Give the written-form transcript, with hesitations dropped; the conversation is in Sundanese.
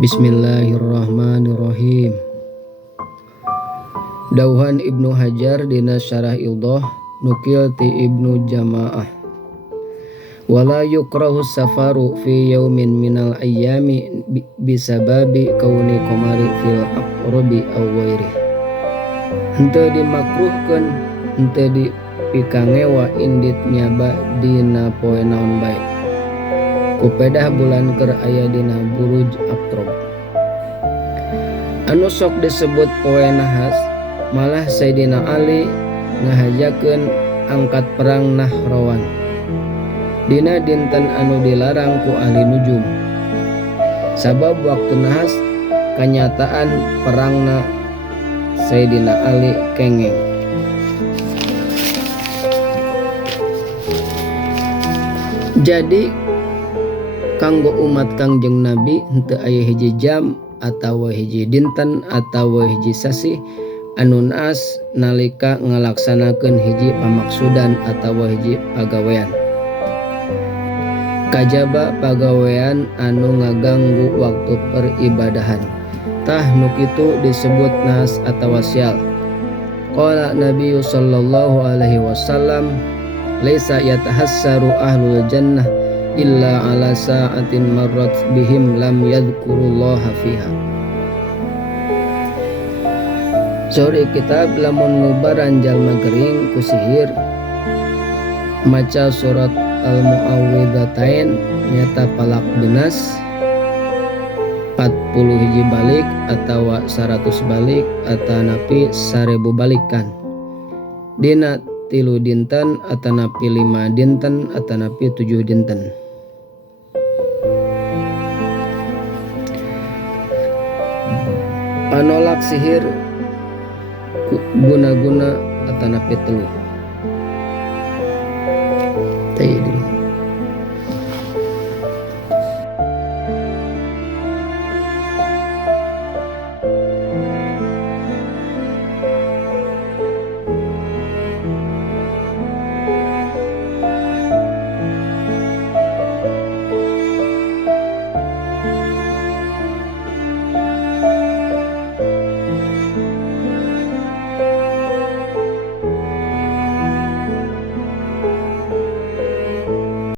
Bismillahirrahmanirrahim. Dauhan Ibnu Hajar dina Syarah Idah nukil ti Ibnu Jamaah. Wala yukrahu safaru fi yaumin minal ayyami bisababi kauni qamari fil aqrabi aw ghairi. Henteu dimakruhkeun, henteu dipikangewa indit nyaba dina poe naon bae. Kupedah bulan keur aya dina buruj aqrab. Anu sok disebut poe nahas malah Sayyidina Ali ngahajakeun angkat perang Nahrawan dina dinten anu dilarang ku ahli nujum. Sabab waktu nahas kanyataan perangna Sayyidina Ali kengeng. Jadi kanggo umat Kangjeng Nabi henteu aya hiji jam atawa hiji dinten atawa hiji sasi anu naas nalika ngalaksanakeun hiji pamaksudan atawa hiji pagawean. Kajaba pagawean anu ngaganggu waktu peribadahan, tah nu kitu disebut naas atawa sial. Qala Nabi sallallahu alaihi wasallam, laisa yatahassaru ahlul jannah illa ala sa'atin marrat bihim lam yadhkurullaha fiha. Sori kitab lamun ngubaran jalma gering ku sihir maca surat Al-Mu'awwidhatain nyata palak benas 40 hiji balik atawa 100 balik atanapi 1000 balikan dina 3 dinten atanapi 5 dinten atanapi 7 dinten. Panolak sihir guna-guna atanapi 3.